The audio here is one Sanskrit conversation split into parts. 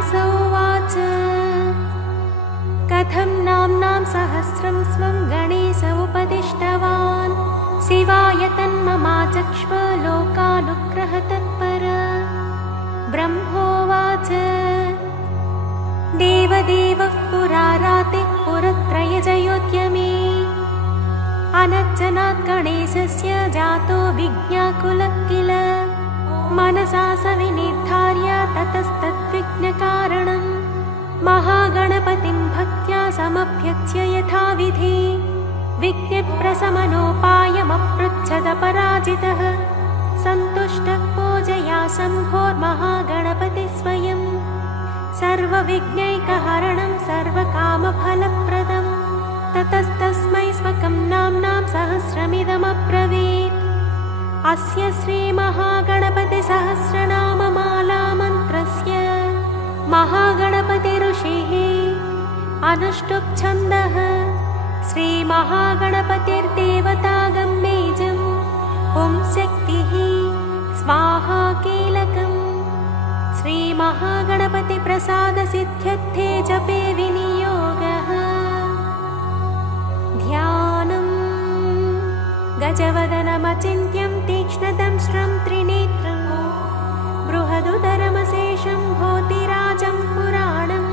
व्यास उवाच कथं नाम्नां सहस्रं स्वं गणेश उपदिष्टवान् शिवाय तन्ममाचक्ष्व लोकानुग्रहतत्पर। ब्रह्मोवाच देवदेवः पुराराते पुरत्रयजयोद्यमे अनच्चनात् गणेशस्य जातो विज्ञाकुलः किल। मनसा स विनिर्धार्य ततस्तद्विघ्नकारणं महागणपतिं भक्त्या समभ्यच्य यथाविधि विघ्नप्रशमनोपायमपृच्छदपराजितः सन्तुष्टः पूजया शम्भोर्महागणपति स्वयं सर्वविघ्नैकहरणं सर्वकामफलप्रदं। ततस्तस्मै स्वकं नाम्नां सहस्रमिदमब्रवीत् अस्य श्रीमहागणपतिसहस्रनाममालामन्त्रस्य महागणपति ऋषिः अनुष्टुप् छन्दः श्रीमहागणपतिर्देवतागं बीजम् ॐ शक्तिः स्वाहा कीलकम्। श्रीमहागणपतिप्रसादसिद्ध्यर्थे जपे विनियोगः। ध्यानं गजवदनमचिन्त्यं तीक्ष्णदंष्ट्रं त्रिनेत्रं बृहदुदरमशेषं भूतिराजं पुराणम्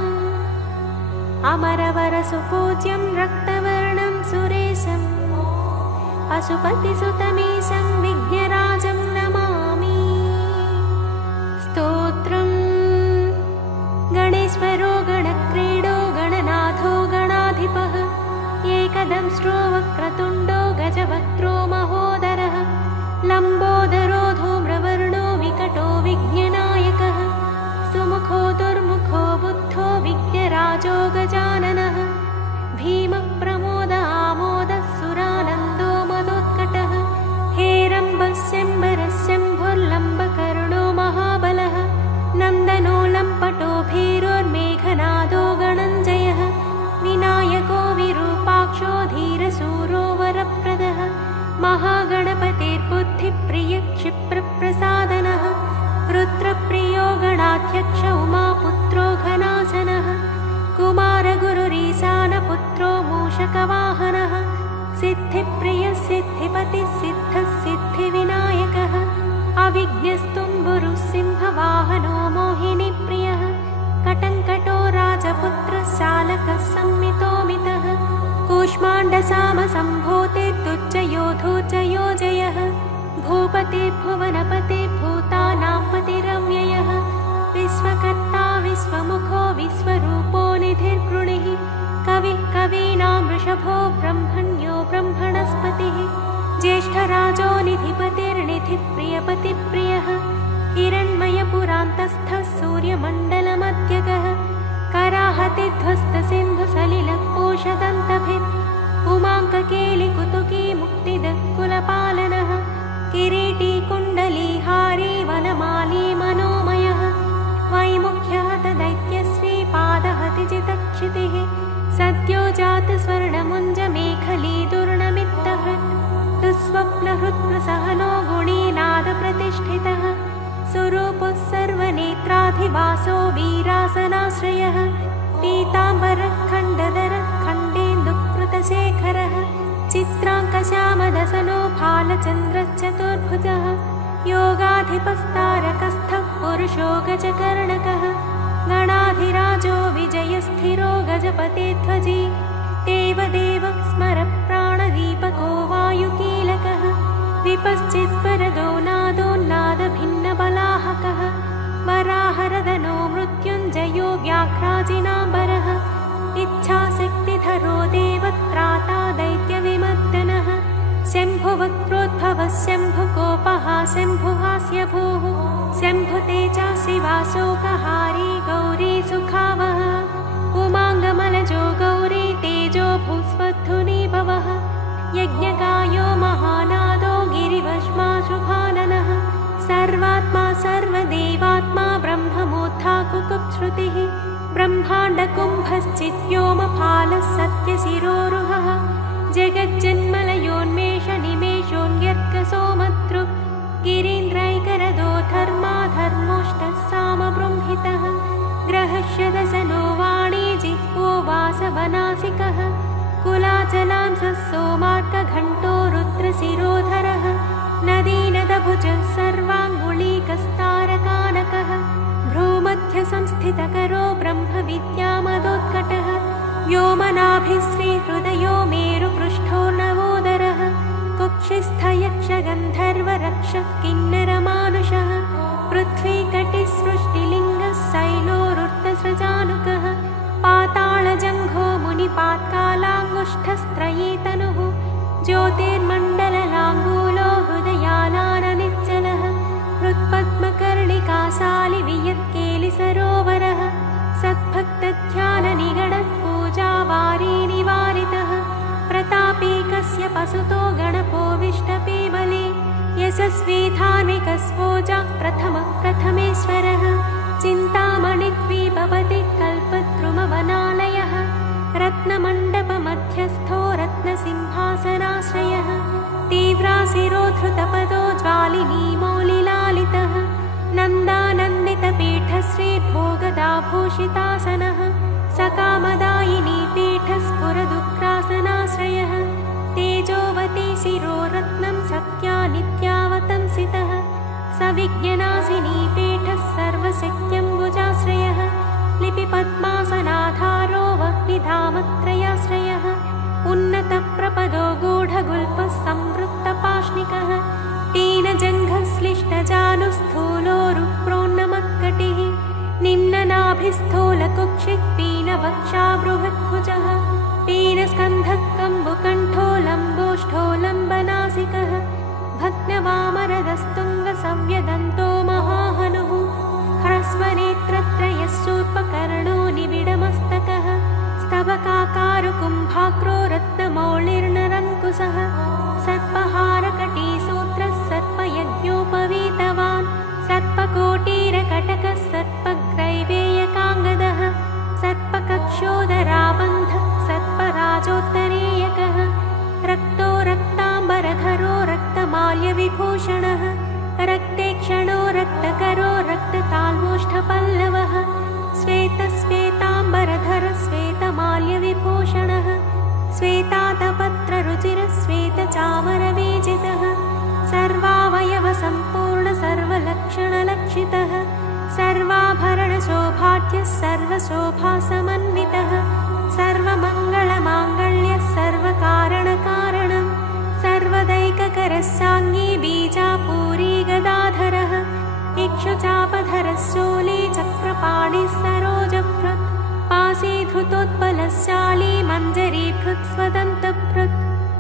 अमरवरसुपूज्यं रक्तवर्णं सुरेशं पशुपतिसुतमीशं विघ्नराजं नमामि। स्तोत्रम् गणेश्वरो गणक्रीडो गणनाथो गणाधिपः एकदंष्ट्रो वक्रतुण्डो गजवक्त्रो महोदरः लम्बोदरो धूम्रवर्णो विकटो विघ्ननायकः सुमुखो दुर्मुखो बुद्धो विघ्नराजो गजाननः भीमप्रमोद आमोदः सुरानन्दो मदोत्कटः हेरम्बः शम्बरः शम्भुर्लम्बकर्णो महाबलः नन्दनो लम्पटो भीरोर्मेघनादो गणञ्जयः विनायको विरूपाक्षो धीरशूरो वरप्रदः महागणपतिर्बुद्धिप्रियः क्षिप्रप्रसादनः रुद्रप्रियो गणाध्यक्ष उमापुत्रो घनासनः कुमारगुरुरीशानपुत्रो मूषकवाहनः सिद्धिप्रियः सिद्धिपतिः सिद्धः सिद्धिविनायकः अविघ्नस्तुम्बुरुः सिंहवाहनो मोहिनीप्रियः कटङ्कटो राजपुत्रः शालकः संमितोमितः कूष्माण्डसामसम्भूतिर्दुर्जयो जयः भूपतिर्भुवनपतिर्भूतानां पतिरव्ययः विश्वकर्ता विश्वमुखो विश्वरूपो निधिर्गृणिः कविः कवीनां वृषभो ब्रह्मण्यो ब्रह्मणस्पतिः ज्येष्ठराजो निधिपतिर्निधिप्रियपतिप्रियः हिरण्मयपुरान्तस्थः सूर्यमण्डलमध्यगः कराहतिध्वस्तसिन्धुसलिलकोशदन्तभित् उमाङ्ककेलिकुतुकी मुक्तिदः कुलपालनः किरीटी कुण्डलीहारी वनमाली मनोमयः वैमुख्यः तदैत्यश्री पादहतिजितक्षितिः सद्यो जातस्वर्णमुञ्जमेखली दुर्णमित्तहृत् दुःस्वप्नहृत्प्रसहनो गुणीनादप्रतिष्ठितः स्वरूपः सर्वनेत्राधिवासो वीरासनाश्रयः पीताम्बरः खण्डधरः खण्डेन्दुकृतशेखरः चित्राङ्कश्यामदसनो भालचन्द्रश्चतुर्भुजः योगाधिपस्तारकस्थः पुरुषो गजकर्णकः गणाधिराजो विजयस्थिरो गजपतिध्वजी देवदेवः स्मरप्राणदीपको वायुकीलकः विपश्चिद्वरदो नादोन्नादभिन्नबलाहकः वराहरदनो मृत्युञ्जयो व्याघ्राजिनाम्बरः इच्छाशक्तिधरो देवत्राता दैत्यविमर्दनः शम्भुवक्त्रोद्भवः शम्भुकोपः शम्भुहास्यभूः शम्भुतेजः वासोकहारी गौरी सुखावः उमाङ्गमलजो गौरी तेजो भूस्वधुनी भवः यज्ञकायो महानादो गिरिवश्माशुभाननः सर्वात्मा सर्वदेवात्मा ब्रह्ममोद्धाकुकुप्श्रुतिः ब्रह्माण्डकुम्भश्चिद्व्योमफालः सत्यशिरोरुहः जगज्जन्मलयोन्मेषनिमेषोऽन्यर्कसोमतृक् गिरीन्द्रैकरदो धर्माधर्मोष्टः सामबृंहितः ग्रहः स्थितकरो ब्रह्मविद्यामदोत्कटः व्योमनाभिश्रीहृदयो मेरुपृष्ठोर्नवोदरः कुक्षिस्थयक्षगन्धर्वरक्षः किन्नरमानुषः पृथ्वीकटिसृष्टिलिङ्गः शैलोरुर्धसृजानुकः पातालजङ्घो मुनिपात्कालाङ्गुष्ठस्त्रयी तनुः ज्योतिर्मण्डललाङ्गूलो हृदयालाननिश्चलः हृत्पद्मकर्णिकाशालिवियत्केलिसरोवरः सद्भक्तध्याननिगडत्पूजावारीनिवारितः प्रतापीकस्य पसुतो गणपोविष्टपे बले यशस्वी धार्मिकस्वोजा प्रथमेश्वरः चिन्तामणिद्वीपपति कल्पद्रुमवनालयः रत्नमण्डपमध्यस्थो रत्नसिंहासनाश्रयः तीव्राशिरोद्धृतपदो ज्वालिनी मौलिलालितः नन्दानन्दितपीठश्रीभोगदाभूषितासनः सकामदायिनी पीठस्फुरदुग्रासनाश्रयः तेजोवती शिरोरत्नं सत्या नित्यावतंसितः सविज्ञनाशिनी पीठः सर्वशक्त्यम्बुजाश्रयः लिपिपद्मासनाधारो वह्निधामत्रयाश्रयः उन्नतप्रपदो गूढगुल्पः संवृत्तपाष्णिकः पीनजङ्घश्लिष्टजानुस्थूलोरुप्रोन्नमत्कटिः निम्ननाभिस्थूलकुक्षिः पीनवक्षा बृहद्भुजः पीनस्कन्धः कम्बुकण्ठो लम्बोष्ठो लम्बनासिकः भग्नवामरदस्तुङ्गसव्यदन्तो महाहनुः ह्रस्वनेत्रत्रयशूर्पकर्णो निबिडमस्तकः स्तबकाकारुकुम्भाग्रो रत्नमौलिर्नरङ्कुशः सर्पहारकटीसूत्रः सर्पयज्ञोपवीतवान् सर्पकोटीरकटकः सर्पग्रैवेयकाङ्गदः सर्पकक्षोदराबन्धः सर्पराजोत्तरीयकः रक्तो रक्ताम्बरधरो रक्तमाल्यविभूषणः रक्तेक्षणो रक्तकरो रक्तताल्मोष्ठपल्लवः श्वेतश्वेताम्बरधर श्वेतमाल्यविभूषणः श्वेतातपत्ररुचिरः श्वेतचामरवीजितः सर्वावयवसम्पूर्ण सर्वलक्षणलक्षितः सर्वाभरणशोभाढ्यः सर्वशोभासमन्वितः सर्वमङ्गलमाङ्गल्यः सर्वकारणकारणं सर्वदैककरस्साङ्गी बीजापूरी गदाधरः इक्षुचापधरः शूली चक्रपाणिः सरोजभृत् पाशीधृतोत्पलशाली मञ्जरीभृत् स्वदन्तभृत्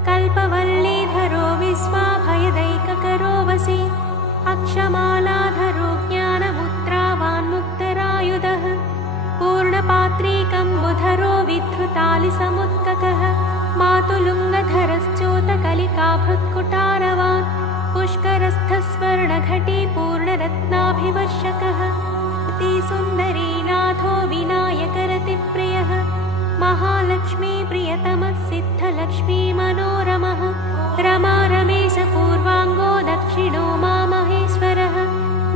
कल्पवल्लीधरो विश्वाभयदैककरो वशी अक्षमालाधरो ज्ञानमुद्रावान्मुक्तरायुधः पूर्णपात्रीकम्बुधरो विधृतालिसमुत्ककः मातुलुङ्गधरश्चोतकलिकाभृत्कुटारवान् पुष्करस्थस्वर्णघटी पूर्णरत्नाभिवर्षकः अतिसुन्दरीनाथो विनायकरतिप्रियः महालक्ष्मीप्रियतमः सिद्धलक्ष्मी मनोरमः रमा रमेशपूर्वाङ्गो दक्षिणो मामहेश्वरः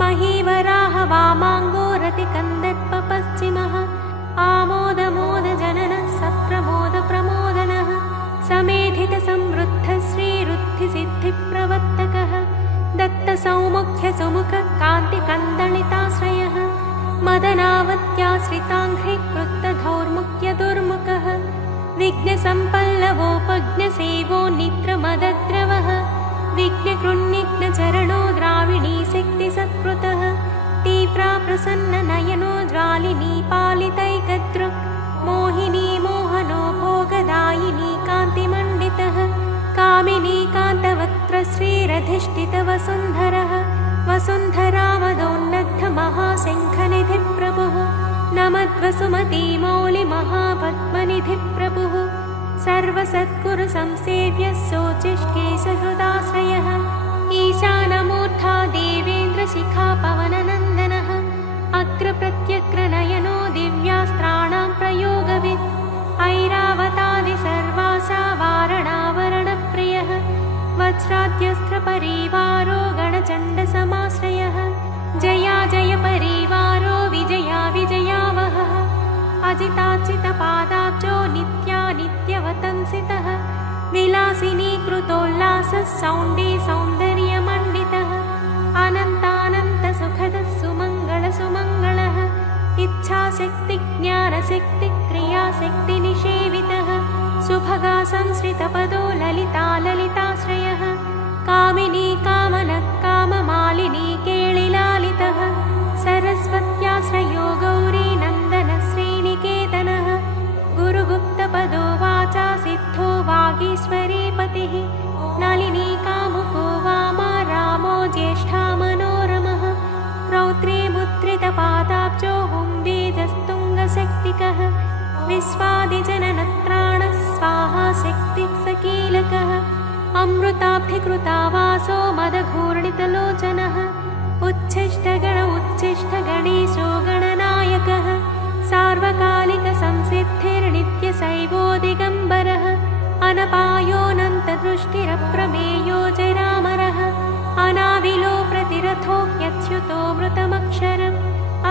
महीवराह वामाङ्गो रतिकन्दर्पपश्चिमः आमोदमोदजननः सप्रमोदप्रमोदनः समेधितसमृद्धः श्रीरुद्धिसिद्धिप्रवर्तकः दत्तसौमुख्यसुमुखः कान्तिकन्दलिताश्रयः मदनावत्याश्रिताङ्घ्रिकृतधौर्मुख्यदुर्मुखः विघ्नसम्पल्लवोपज्ञसेवो निद्रमदद्रवः विघ्नकृन्निघ्नचरणो द्राविणी शक्तिसत्कृतः तीव्रा प्रसन्ननयनो ज्वालिनी पालितैकदृक् मोहिनी मोहनो भोगदायिनी कान्तिमण्डितः कामिनी कान्तवक्त्रश्रीरधिष्ठितवसुन्धरः वसुन्धरावदोन्नद्धमहाशङ्खनिधिप्रभुः नमद्वसुमतीमौलिमहापद्मनिधिप्रभुः सर्वसद्गुरुसंसेव्यः शोचिष्केशहृदाश्रयः ईशानमूर्धा देवेन्द्रशिखा पवननन्दनः अग्रप्रत्यग्रनयनो दिव्यास्त्राणां प्रयोगवित् ऐरावतादिसर्वासा वारणावरणप्रियः वज्राद्यस्त्रपरिवारो गणचण्डसमाश्रयः जया जय परिवारो विजया विजयावहः अजिताचितपादाब्जो नित्यानित्यवतंसितः विलासिनी कृतोल्लासः सौण्डी सौन्दर्यमण्डितः अनन्तानन्तसुखदः सुमङ्गलसुमङ्गलः इच्छा शक्तिक्रियाशक्तिनिषेवितः सुभगा संश्रितपदो ललिता ललिताश्रयः कामिनी कामनः काममालिनी केळिलालितः सरस्वत्याश्रयो गौरी नन्दनः श्रीनिकेतनः गुरुगुप्तपदो वाचा सिद्धो वागीश्वरीपतिः नलिनी कामुको वामा रामो ज्येष्ठा मनोरमः रौद्रे मुद्रितपादाब्जो हुम्बीजस्तुङ्गशक्तिकः विश्वादिजननत्राणः स्वाहा शक्तिः सकीलकः अमृताब्धिकृता वासो मदघूर्णितलोचनः उच्छिष्टगण उच्छिष्टगणेशो गणनायकः सार्वकालिकसंसिद्धिर्नित्यशैवो दिगम्बरः अनपायोऽनन्तदृष्टिरप्रमेयो जरामरः अनाविलो प्रतिरथो यच्युतो मृतमक्षरम्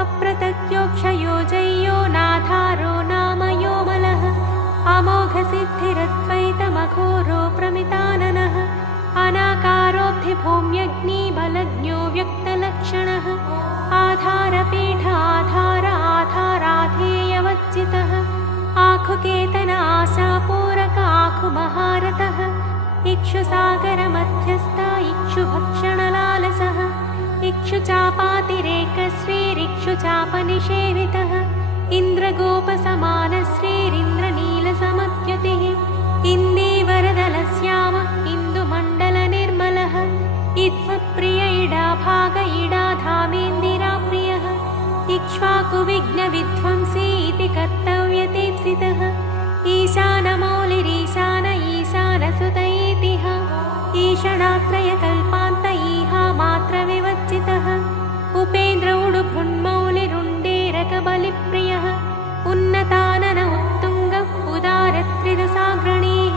अप्रतत्योक्षयो जय्यो नाधारो नामयोमलः अमोघसिद्धिरद्वैतमघोरो प्रमिताननः अनाकारोऽब्धिभूम्यग्निबलज्ञो व्यक्तलक्षणः आधारपीठ आधार आधाराधेयवच्चितः आखुकेतन आशापूरक आखुमहारथः इक्षुसागरमध्यस्थ इक्षुभक्षणलालसः इक्षुचापातिरेकश्रीरिक्षुचापनिषेवितः इन्द्रगोपसमानश्रीरिन्द्रनीलसमद्युतिः इन्दीवरदलश्याम इन्दुमण्डलनिर्मलः इत्वप्रिय इडाभाग इडाधामेन्दिराप्रियः इक्ष्वाकुविघ्नविध्वंसी इति कर्तव्यतीप्सितः ईशानमौलिरीशान ईशानसुत इतिः ईषणात्रयकल्पान्त ईहा मात्रविवच्चितः उपेन्द्र उडुभृन्मौलिरुण्डेरकबलिप्रियः उन्नतानन उत्तुङ्ग उदारत्रिदशाग्रणीः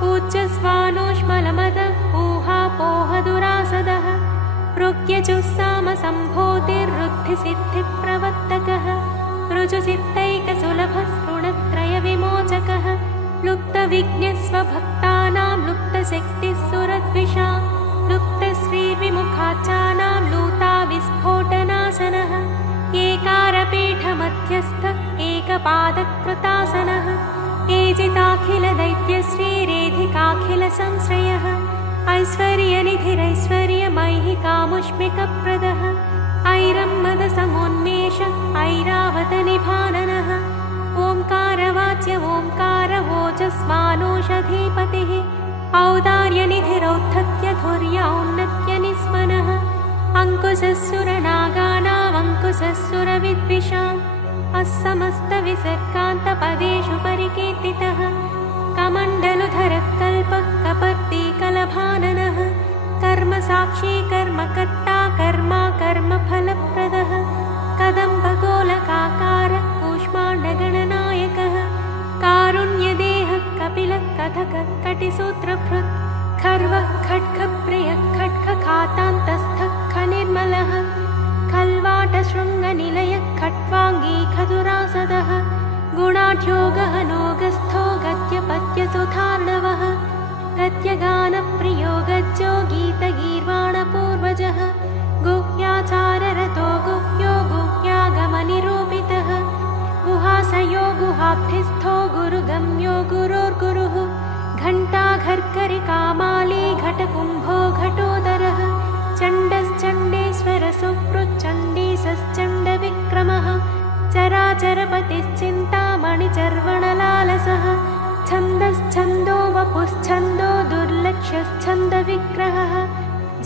पूज्यस्वानोष्मलमद ऊहापोहदुरासदः ऋग्यजुस्सामसम्भूतिर्वृद्धिसिद्धिप्रवर्तकः ऋजुचित्तैकसुलभः ऋणत्रयविमोचकः लुप्तविज्ञस्वभक्तानां लुप्तशक्तिः सुरद्विषा लुप्तश्रीविमुखाचानां लूताविस्फोटनाशनः एकारपीठमध्यस्थ एकपादकृतासनः एजिताखिलदैत्यश्रीरेधिकाखिलसंश्रयः ऐश्वर्यनिधिरैश्वर्यमैहिकामुष्मिकप्रदः ऐरम्मदसमोन्मेष ऐरावतनिभाननः ओङ्कारवाच्य ओङ्कार ओजस्वानोषधीपतिः औदार्यनिधिरौद्धत्यधुर्य औन्नत्यनिस्मनः अङ्कुशस्सुरनागानामङ्कुशस्सुरविद्विषाम् अस्समस्तविसर्गान्तपदेषु परिकीर्तितः कमण्डलुधरः कल्पः कपर्दी कलभाननः कर्मसाक्षी कर्मकर्ता कर्मा कर्मफलप्रदः कदम्बगोलकाकार कूष्माण्डगणनायकः कारुण्यदेहः कपिलः कथकः कटिसूत्रभृत् खर्वः खड्गप्रियः खड्गखातान्तस्थः खनिर्मलः खल्वाटशृङ्गनिलयः खट्वाङ्गी खदुरासदः गुणाढ्यो गहनोगस्थो गद्यपद्यसुधार्णवः गद्यगानप्रियो गज्जो गीतगीर्वाणपूर्वजः गुह्याचाररतो गुह्यो गुह्यागमनिरूपितः गुहाशयो गुहाब्धिस्थो गुरुगम्यो गुरोर्गुरुः घण्टाघर्करिकामाली घटकुम्भो घटोदरः चण्डश्चण्डेश्वरसुहृच्चण्डीशश्चण्डविक्रमः चराचरपतिश्चिन्तामणिचर्वणलालसः छन्दश्छन्दो वपुश्छन्दो दुर्लक्ष्यश्छन्दविग्रहः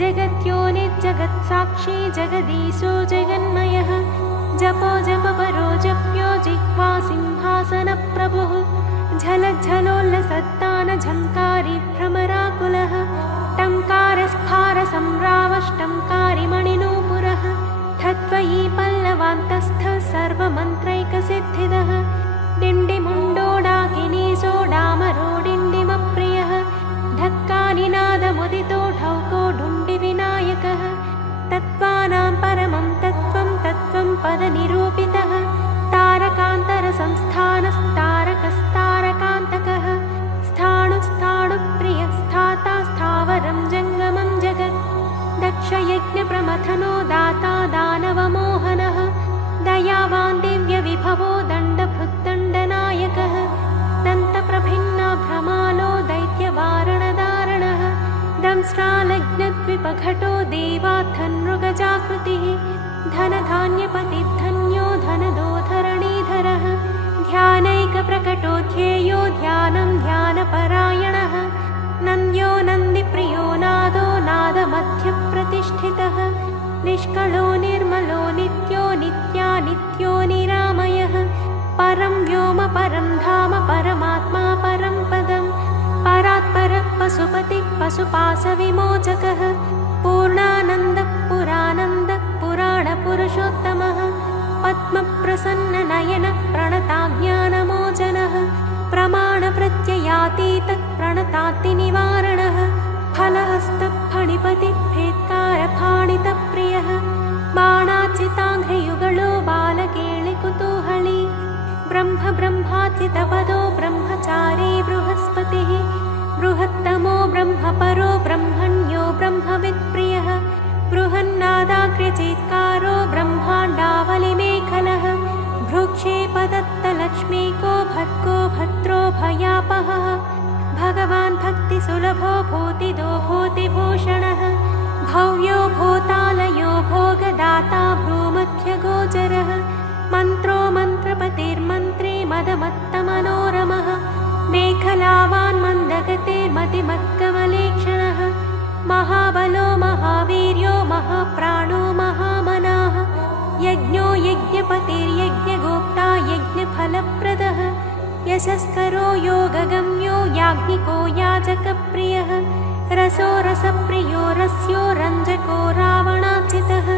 जगद्योनिर्जगत्साक्षी जगदीशो जगन्मयः जपो जपपरो जप्यो जिह्वा सिंहासनप्रभुः झलज्झलोल्लसत्तान झङ्कारी भ्रमराकुलः टङ्कारस्फारसंरावष्टङ्कारिमणिनूपुरः ठत्वयी पल्लवान्तस्थ सर्वमन्त्रैकसिद्धिदः डिण्डिमुण्डोडाकिनीशो डामरो डिण्डिमप्रियः ढक्कानिनादमुदितो ढौको ढुण्डिविनायकः तत्त्वानां परमं तत्त्वं तत्त्वं पदनिरूपितः तारकान्तरसंस्थानस्तारकस्तारकान्तकः स्थाणुस्थाणुप्रियः स्थाता स्थावरं जङ्गमं जगत् दक्षयज्ञप्रमथनो दाता दानवमोहनः दयावान् दिव्यविभवो दण्डभृद्दण्ड नृपघटो देवार्थनृगजाकृतिः धनधान्यपतिर्धन्यो धनदो धरणीधरः ध्यानैकप्रकटो ध्येयो ध्यानं ध्यानपरायणः नन्द्यो नन्दिप्रियो नादो नादमध्यप्रतिष्ठितः निष्कलो निर्मलो नित्यो नित्यानित्यो निरामयः परं व्योम परं धाम परमात्मा परं पदम् परात्परः पशुपतिः पशुपाशविमोचकः पूर्णानन्दः पुरानन्दः पुराणपुरुषोत्तमः पद्मप्रसन्ननयनः प्रणताज्ञानमोचनः प्रमाणप्रत्ययातीतः प्रणतात्तिनिवारणः फलहस्तः फणिपतिः भेत्कारफाणितप्रियः बाणाचिताङ्घ्रियुगलो बालकेलिकुतूहली ब्रह्मचितपदो ब्रह्मचारी बृहस्पतिः बृहत्तमो ब्रह्मपरो ब्रह्मण्यो ब्रह्मवित्प्रियः बृहन्नादाग्र्यचीत्कारो ब्रह्माण्डावलिमेखलः भ्रूक्षेपदत्तलक्ष्मीको भद्गो भद्रो भयापहः भगवान् भक्तिसुलभो भूतिदो भूतिभूषणः भव्यो भूतालयो भोगदाता भ्रूमध्यगोचरः मन्त्रो मन्त्रपतिर्मन्त्री मदमत्तमनोरमः मेखलावान् मन्दगतिर्मतिमत्कमलेक्षणः महाबलो महावीर्यो महाप्राणो महामनाः यज्ञो यज्ञपतिर्यज्ञगोप्ता यज्ञफलप्रदः यशस्करो योगगम्यो याज्ञिको याजकप्रियः रसो रसप्रियो रस्यो रञ्जको रावणाचितः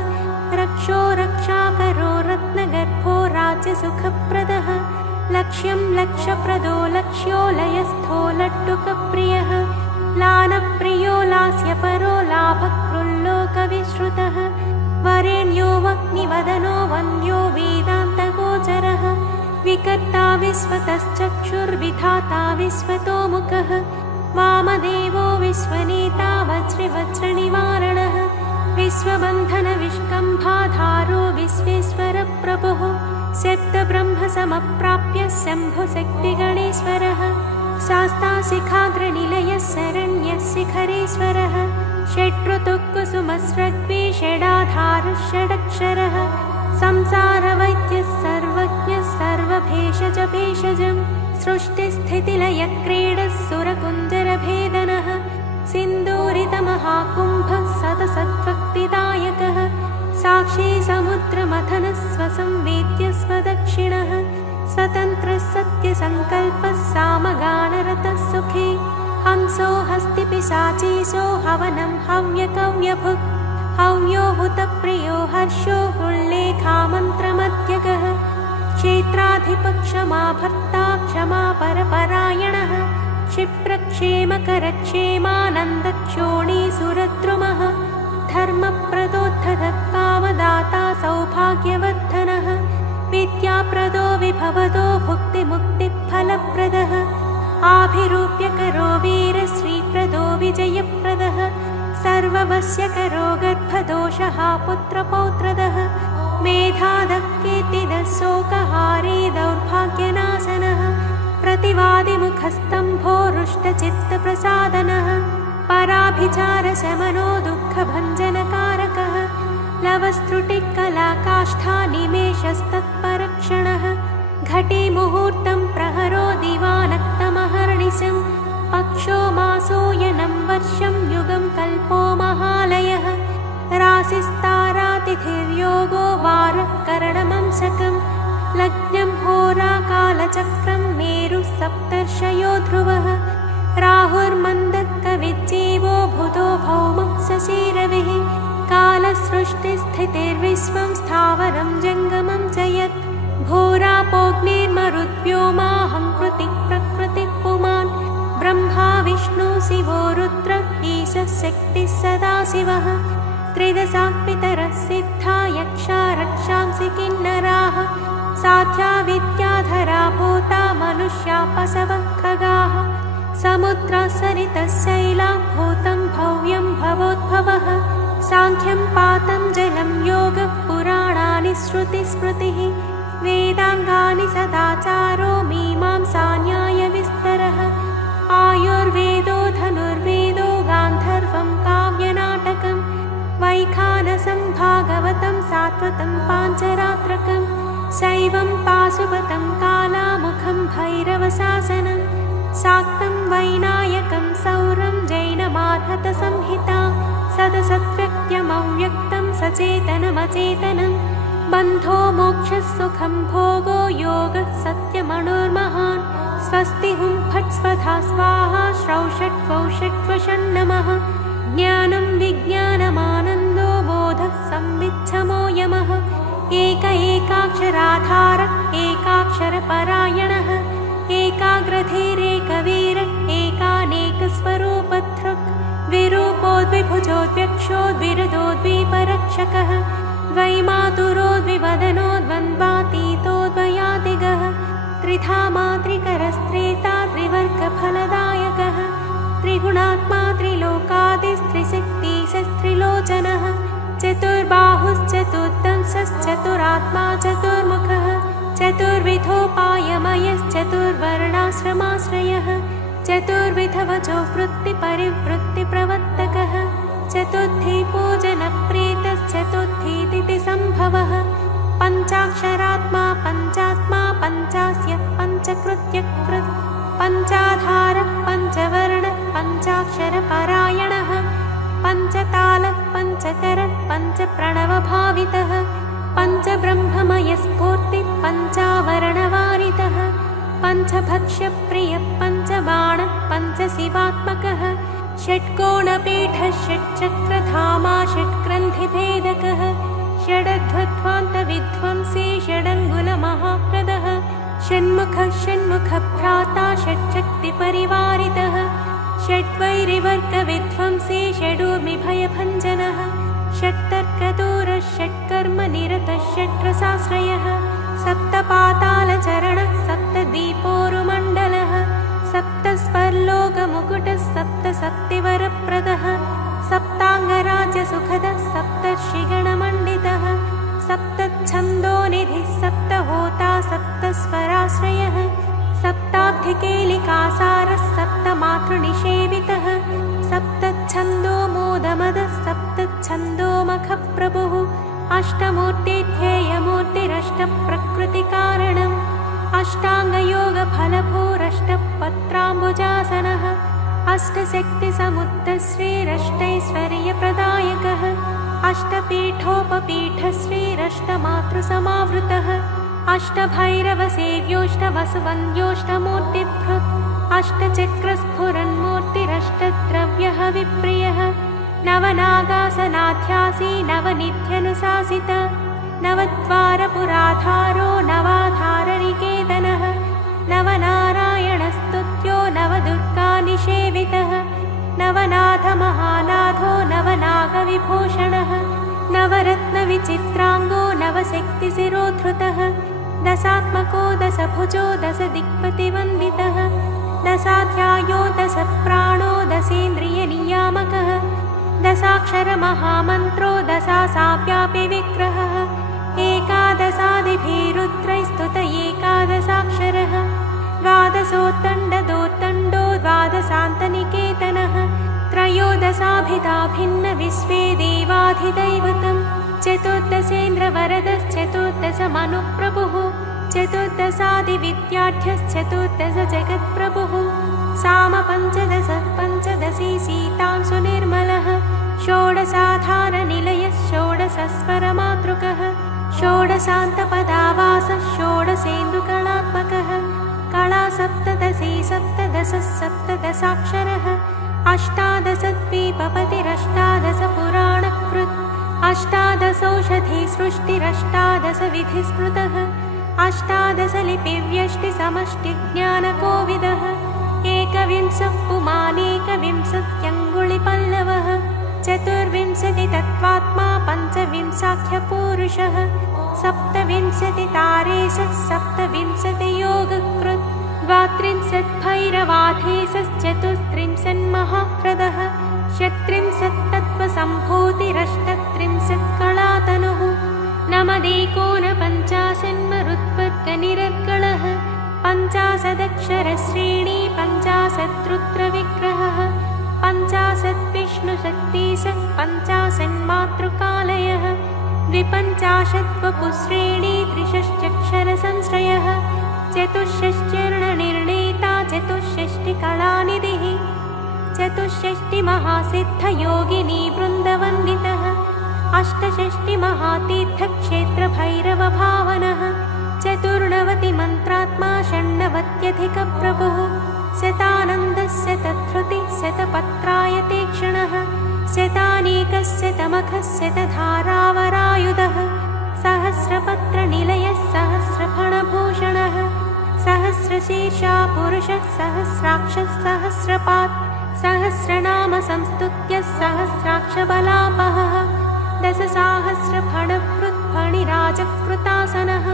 रक्षो रक्षाकरो रत्नगर्भो राज्यसुखप्रदः लक्ष्यं लक्ष्यप्रदो लक्ष्यो लयस्थो लट्टुकप्रियः लानप्रियो लास्यपरो लाभक्रुल्लोकविश्रुतः वरेण्यो वह्निवदनो वन्द्यो वेदान्तगोचरः विकर्ता विश्वतश्चक्षुर्विधाता विश्वतोमुखः वामदेवो विश्वनेता वज्रवज्रनिवारणः विश्वबन्धनविष्कम्भाधारो विश्वेश्वरप्रभुः सप्तब्रह्मसमप्राप्य शम्भुशक्तिगणेश्वरः शास्ताशिखाग्रनिलयः शरण्यः शिखरेश्वरः षड्ऋतुकुसुमस्रग्वी षडाधारः षडक्षरः संसारवैद्यः सर्वज्ञः सर्वभेषजभेषजं सृष्टिस्थितिलयक्रीडः सुरकुञ्जरभेदनः सिन्दूरितमहाकुम्भः सतसद्भक्तिदायकः साक्षी समुद्रमथनः स्वसंवेद्य स्वदक्षिणः स्वतन्त्रः सत्यसङ्कल्पः सामगानरतः सुखी हंसो हस्तिपिशाचीशो हवनं हव्यकव्यभुक् हव्यो हुतप्रियो हर्षो हुल्लेखामन्त्रमध्यगः क्षेत्राधिपक्षमा भर्ता क्षमा परपरायणः क्षिप्रक्षेमकरक्षेमानन्दक्षोणीसुरद्रुमः धर्मप्रदोद्धतः कामदाता सौभाग्यवर्धनः विद्याप्रदो विभवदो भुक्तिमुक्तिफलप्रदः आभिरूप्यकरो वीरश्रीप्रदो विजयप्रदः सर्ववश्यकरो गर्भदोषः पुत्रपौत्रदः मेधादः कीर्तिदः शोकहारी दौर्भाग्यनाशनः प्रतिवादिमुखस्तम्भो रुष्टचित्तप्रसादनः पराभिचारशमनो दुःखभञ्जनकारकः लवस्त्रुटिकलाकाष्ठा निमेषस्तत्परक्षणः घटीमुहूर्तं प्रहरो दिवानक्तमहर्निशं पक्षो मासोयनं वर्षं युगं कल्पो महालयः राशिस्तारातिथिर्योगो वारः करणमंसकं लग्नं होराकालचक्रं मेरुः सप्तर्षयो ध्रुवः राहुर्मन्दकविज्जीवो बुधो भौमः शशिरविः कालसृष्टिस्थितिर्विश्वं स्थावरं जङ्गमं च यत् घोरापोऽग्निर्मरुद्व्योमाहङ्कृतिः प्रकृतिः पुमान् ब्रह्मा विष्णु शिवो रुद्र ईशः शक्तिः सदाशिवः त्रिदशाः पितरः सिद्धा यक्षा रक्षांसि किन्नराः साध्या विद्याधरा भूता मनुष्या पशवः खगाः समुद्रा सरितः शैला भूतं भव्यं भवोद्भवः साङ्ख्यं पातं जलं योगः पुराणानि श्रुतिस्मृतिः वेदाङ्गानि सदाचारो मीमांसा न्यायविस्तरः आयुर्वेदो धनुर्वेदो गान्धर्वं काव्यनाटकं भागवतं सात्वतं पाञ्चरात्रकं शैवं पाशुपतं कालामुखं भैरवशासनं शाक्तं वैनायकं सौरं जैनमार्हतसंहिता सदसत्व्यक्त्यमव्यक्तं सचेतनमचेतनं बन्धो मोक्षसुखं भोगो योगः सत्यमणुर्महान् स्वस्ति हुं फट् स्वधा स्वाहा श्रौषट्वौषट्वषण्णमः ज्ञानं विज्ञानमानन्दो बोधः संविच्छमो यमः एक एकाक्षराधार एकाक्षरपरायणः एकाग्रधीरेकवीर एकानेकस्वरूपधृक् द्विरूपोद्विभुजोद्व्यक्षोद्विरदोद्वीपरक्षकः द्वैमातुरोद्विवदनोद्वन्द्वातीतोद्वयादिगः त्रिधा मातृकरस्त्रेता त्रिवर्गफलदायकः त्रिगुणात्मा त्रिलोकादिस्त्रिशक्तिशस्त्रिलोचनः चतुर्बाहुश्चतुर्दंशश्चतुरात्मा चतुर्मुखः चतुर्विधोपायमयश्चतुर्वर्णाश्रमाश्रयः चतुर्विधवचो वृत्तिपरिवृत्तिप्रवर्तकः चतुर्थीपूजनप्रीतश्चतुर्थीतिथिसम्भवः पञ्चाक्षरात्मा पञ्चात्मा पञ्चास्य पञ्चकृत्यकृत् पञ्चाधार पञ्चवर्ण पञ्चाक्षरपरायणः पञ्चताल पञ्चकर पञ्चप्रणवभावितः पञ्चब्रह्ममयस्फूर्ति पञ्चावरणवारितः पञ्चभक्ष्यप्रियः पञ्चबाण पञ्चशिवात्मकः षट्कोणपीठः षट्चक्रधामा षट्ग्रन्थिभेदकः षडध्वध्वान्तविध्वंसी षडङ्गुलमहाप्रदः षण्मुखः षण्मुखभ्राता षट्शक्तिपरिवारितः षड्वैरिवर्गविध्वंसी षडूर्मिभयभञ्जनः षट्तर्कदूरः षट्कर्मनिरतः षट्रसाश्रयः सप्तपातालचरणः सप्तद्वीपोरुमण्डलः सप्तस्वर्लोकमुकुटः सप्तशक्तिवरप्रदः सप्ताङ्गराज्यसुखदः सप्तर्षिगणमण्डितः सप्तच्छन्दोनिधिः सप्तहोता सप्तस्वराश्रयः सप्ताब्धिकेलिकासारः सप्तमातृनिषेवितः सप्तच्छन्दोमोदमदः सप्तच्छन्दोमखप्रभुः अष्टमूर्तिध्येयमूर्तिरष्टप्रकृतिकारणम् अष्टाङ्गयोगफलभूरष्टपत्राम्बुजासनः अष्टशक्तिसमुद्रश्रीरष्टैश्वर्यप्रदायकः अष्टपीठोपपीठश्रीरष्टमातृसमावृतः अष्टभैरवसेव्योष्टवसुवन्द्योष्टमूर्तिभृत् अष्टचक्रस्फुरन्मूर्तिरष्टद्रव्यः विप्रियः नवनागासनाध्यासी नवनिध्यनुशासित नवद्वारपुराधारो नवाधारनिकेतनः नवनारायणस्तुत्यो नवदुर्गानिषेवितः नवनाथमहानाथो नवनागविभूषणः नवरत्नविचित्राङ्गो नवशक्तिशिरोधृतः दशात्मको दशभुजो दशदिक्पतिवन्दितः दशाध्यायो दशप्राणो दशेन्द्रियनियामकः दशाक्षरमहामन्त्रो दशासाव्यापि विग्रहः एकादशादिभिरुद्रैस्तुत एकादशाक्षरः द्वादशोत्तण्डदोत्तण्डो द्वादशान्तनिकेतनः त्रयोदशाभिधा भिन्नविश्वे देवाधिदैवतम् चतुर्दशेन्द्रवरदश्चतुर्दशमनुप्रभुः चतुर्दशादिविद्याढ्यश्चतुर्दशजगत्प्रभुः सामपञ्चदश पञ्चदशी शीतांशुनिर्मलः षोडशाधारनिलयः षोडशस्वरमातृकः षोडशान्तपदावासः षोडशेन्दुकलात्मकः कलासप्तदशी सप्तदशः सप्तदशाक्षरः अष्टादशद्वीपपतिरष्टादशपुराणकृत् अष्टादशौषधिसृष्टिरष्टादशविधिस्मृतः अष्टादशलिपिव्यष्टिसमष्टिज्ञानकोविदः एकविंशः पुमानेकविंशत्यङ्गुलिपल्लवः चतुर्विंशतितत्त्वात्मा पञ्चविंशाख्यपूरुषः सप्तविंशतितारेशः सप्तविंशतियोगकृत् द्वात्रिंशत्भैरवाधीशश्चतुस्त्रिंशन्महाह्रदः षट्त्रिंशत्तत्त्वसम्भूतिरष्टत्रिंशत्कलातनुः नमदेकोनपञ्चाशन्मरुत्वर्गनिरर्गलः पञ्चाशदक्षरश्रेणी पञ्चाशद्रुद्रविग्रहः पञ्चाशद्विष्णुशक्तिशः पञ्चाशन्मातृकालयः द्विपञ्चाशत्वपुश्रेणी त्रिषष्ट्यक्षरसंश्रयः चतुष्षष्ट्यर्णनिर्णेता चतुष्षष्टिकलानिधिः चतुष्षष्टिमहासिद्धयोगिनी वृन्दवन्दितः अष्टषष्टिमहातीर्थक्षेत्रभैरवभावनः चतुर्नवतिमन्त्रात्मा षण्णवत्यधिकप्रभुः शतानन्दस्य तत्हृतिः शतपत्रायते क्षणः शतानीकस्य तमखस्य तधारावरायुधः सहस्रपत्रनिलयः सहस्रफणभूषणः सहस्रशीर्षा पुरुषः सहस्राक्षः सहस्रपात् सहस्रनाम संस्तुत्य सहस्राक्षबलापहः दशसाहस्रफणभृत्फणिराजकृतासनः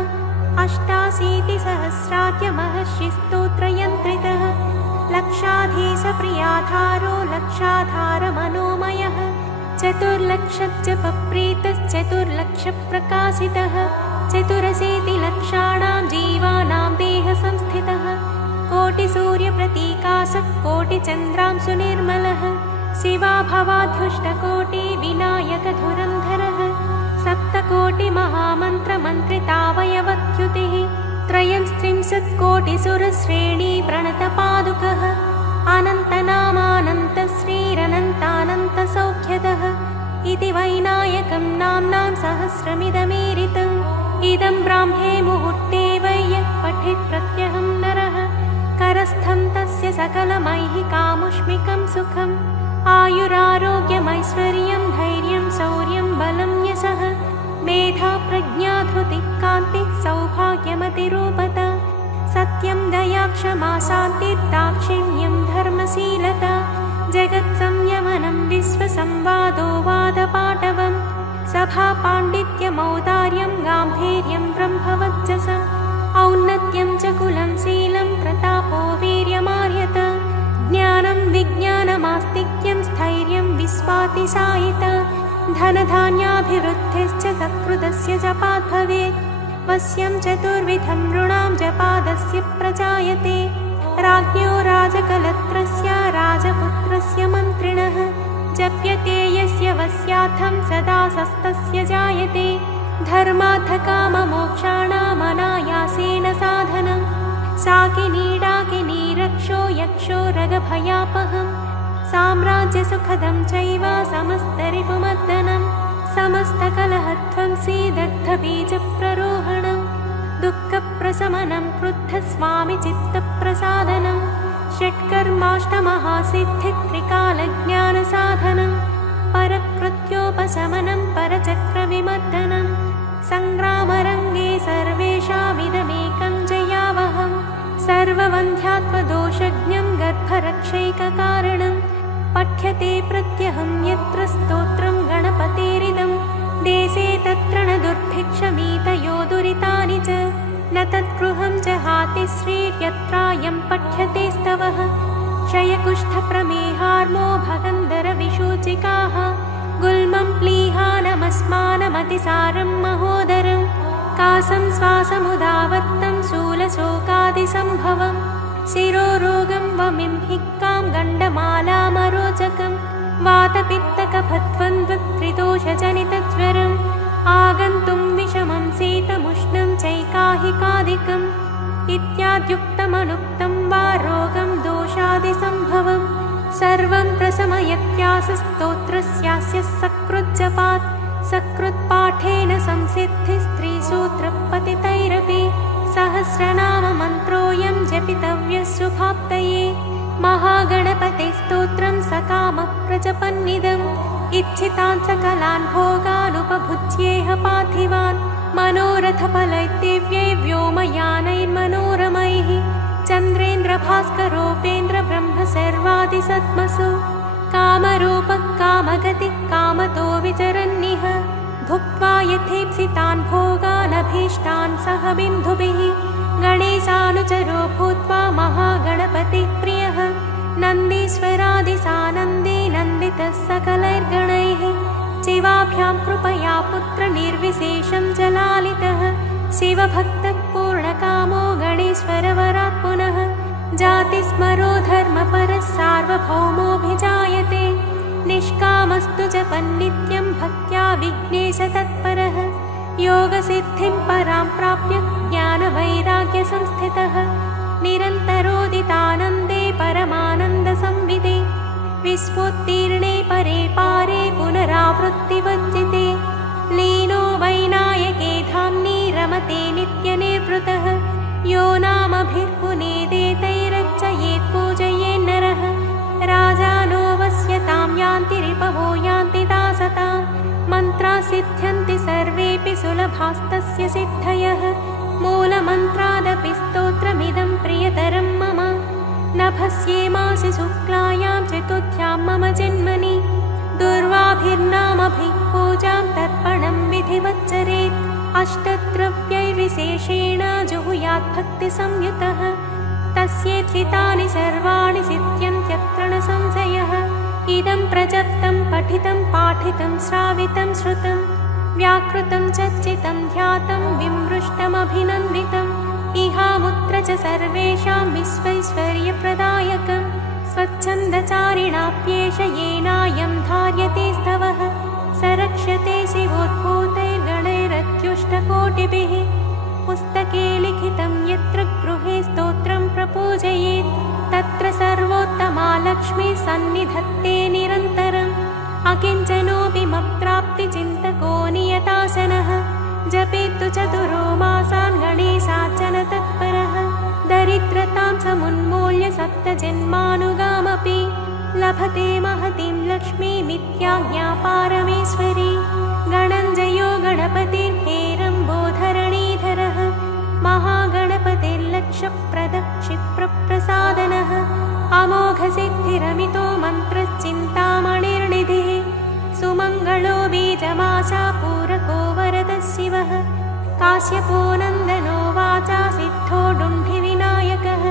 अष्टाशीतिसहस्राद्यमहर्षिस्तोत्रयन्त्रितः लक्षाधीशप्रियाधारो लक्षाधारमनोमयः चतुर्लक्षजपप्रीतश्चतुर्लक्षप्रकाशितः चतुरशीतिलक्षाणां जीवानां देहसंस्थितः कोटिसूर्यप्रतीकाशः कोटिचन्द्रांशुनिर्मलः शिवाभवाध्युष्टकोटिविनायकधुरन्धरः सप्तकोटिमहामन्त्रमन्त्रितावयवच्युतिः त्रयस्त्रिंशत्कोटिसुरश्रेणी प्रणतपादुकः अनन्तनामानन्तश्रीरनन्तानन्तसौख्यदः इति वैनायकं नाम्नां सहस्रमिदमीरितम् इदं ब्राह्मे मुहूर्ते वै यः पठेत् प्रत्यहं नरः करस्थं तस्य सकलमैहिकामुष्मिकं सुखम् आयुरारोग्यमैश्वर्यं धैर्यं शौर्यं बलं यशः मेधा प्रज्ञा धृतिः कान्तिः सौभाग्यमतिरूपता सत्यं दया क्षमा शान्तिर्दाक्षिण्यं धर्मशीलता जगत्संयमनं विश्वसंवादो वादपाटवं सभापाण्डित्यमौदार्यं गाम्भीर्यं ब्रह्मवच्चसम् औन्नत्यं च कुलं शीलं प्रतापो वीर्यमार्यता ज्ञानं विज्ञानमास्तिक्यं स्थैर्यं विश्वातिशायिता धनधान्याभिवृद्धिश्च सत्कृतस्य जपात् भवेत् वश्यं चतुर्विधं नृणां जपादस्य प्रजायते राज्ञो राजकलत्रस्य राजपुत्रस्य मन्त्रिणः जप्यते यस्य वस्यार्थं सदा सस्तस्य जायते धर्मार्थकाममोक्षाणामनायासेन साधनं शाकिनीडाकिनी रक्षो यक्षो रगभयापहं साम्राज्यसुखदं चैव समस्तरिपुमर्दनं समस्तकलहध्वंसी दग्धबीजप्ररोहणं दुःखप्रशमनं क्रुद्धस्वामिचित्तप्रसादनं षट्कर्माष्टमहासिद्धित्रिकालज्ञानसाधनं परकृत्योपशमनं परचक्रविमर्दनं सङ्ग्रामरङ्गे सर्वेषामिदमेकं जयावहं सर्ववन्ध्यात्वदोषज्ञं गर्भरक्षैककारणं पठ्यते प्रत्यहं यत्र स्तोत्रं गणपतेरिदं देशे तत्र न दुर्भिक्षमीतयो दुरितानि च न तद्गृहं जहाति श्रीर्यत्रायं पठ्यते स्तवः क्षयकुष्ठप्रमेहार्मो भगन्धरविशूचिकाः गुल्मं प्लीहानमस्मानमतिसारं महोदरं कासं श्वासमुदावत्तं शूलशोकादिसम्भवं शिरोरोगं वमिंहिक्कां गण्डमालामरोचकं वातपित्तकफद्वन्द्वत्रिदोषजनितज्वरम् आगन्तुं विषमं शीतमुष्णं चैकाहिकादिकम् इत्याद्युक्तमनुक्तं वा रोगं दोषादिसम्भवं सर्वं प्रशमयत्यासस्तोत्रस्यास्य सकृज्जपात् सकृत्पाठेन संसिद्धिस्त्रिसूत्रपतितैरपि सहस्रनाममन्त्रोऽयं जपितव्यः शुभाप्तये महागणपतिस्तोत्रं सकामप्रजपन्निदम् इच्छितान् सकलान् भोगानुपभुज्येह पार्थिवान् मनोरथफलैर्दिव्यै व्योमयानैर्मनोरमैः चन्द्रेन्द्रभास्करोपेन्द्रब्रह्म सर्वादिसत्मसु कामरूपः कामगतिः कामतो विचरन्निह भुक्त्वा यथेप्सितान् भोगानभीष्टान् सह बिन्धुभिः गणेशानुचरो भूत्वा महागणपतिः प्रियः नन्दीश्वरादिसानन्दे नन्दितः सकलैर्गणैः शिवाभ्यां कृपया पुत्रनिर्विशेषं च लालितः शिवभक्तः पूर्णकामो गणेश्वरवरात् पुनः जातिस्मरो धर्मपरः सार्वभौमोऽभिजायते निष्कामस्तु जपन्नित्यं भक्त्या विघ्नेशतत्परः योगसिद्धिं परां प्राप्य ज्ञानवैराग्यसंस्थितः निरन्तरोदितानन्दे परमानन्दसंविदे विश्वोत्तीर्णे परे पारे पुनरावृत्तिवर्जिते लीनो वैनायके धाम्नि रमते नित्यनिर्वृतः यो नामभिर्पुनेदेतैरर्चयेत् पूजयेन्नरः राजानो वस्यतां यान्ति रिपवो यान्ति दासतां मन्त्रा सिद्ध्यन्ति सर्वेऽपि सुलभास्तस्य सिद्धयः मूलमन्त्रादपि स्तोत्रमिदं प्रियतरं मम नभस्ये मासि शुक्लायां चतुर्थ्यां मम जन्मनि दुर्वाभिर्नामभिः पूजां तर्पणं विधिवच्चरेत् अष्टद्रव्यैर्विशेषेण जुहुयात् भक्तिसंयुतः तस्येप्सितानि सर्वाणि सिद्ध्यन्त्यत्र न संशयः इदं प्रजप्तं पठितं पाठितं श्रावितं श्रुतं व्याकृतं चर्चितं ध्यातं विमृष्टमभिनन्दितम् इहामुत्र च सर्वेषां विश्वैश्वर्यप्रदायकं स्वच्छन्दचारिणाप्येष येनायं धार्यते स्तवः स रक्ष्यते शिवोद्भूतैर्गणैरत्युष्टकोटिभिः पुस्तके लिखितं यत्र गृहे स्तोत्रं प्रपूजयेत् तत्र सर्वोत्तमा लक्ष्मी सन्निधत्ते निरन्तरम् अकिञ्चनोऽपि मत्प्राप्तिचिन्तको नियतासनः जपेत्तु चतुरो मासान् गणेशार्चनतत्परः दरिद्रतां समुन्मूल्य सप्तजन्मानुगामपि लभते महतीं लक्ष्मीमित्याज्ञा पारमेश्वरी गणञ्जयो गणपतिर्हेरम्बोधरणीधरः महागणपतिर्लक्षप्रदक्षिप्रप्रसादनः अमोघसिद्धिरमितो मन्त्रश्चिन्तामणिर्निधिः सुमङ्गलो बीजमाशा पूरको वरदः शिवः काश्यपो नन्दनो वाचा सिद्धो डुण्ढिविनायकः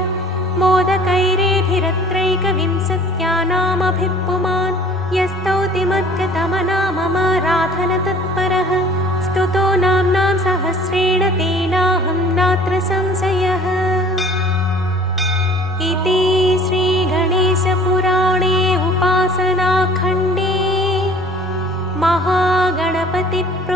मोदकैरेभिरत्रैकविंशत्यानामभिः पुमान् यस्तौति मद्गतमना ममाराधनतत्परः स्तुतो नाम्नां सहस्रेण तेनाहं नात्र संशयः इति श्रीगणेशपुराणे उपासनाखण्डे महागणपतिप्र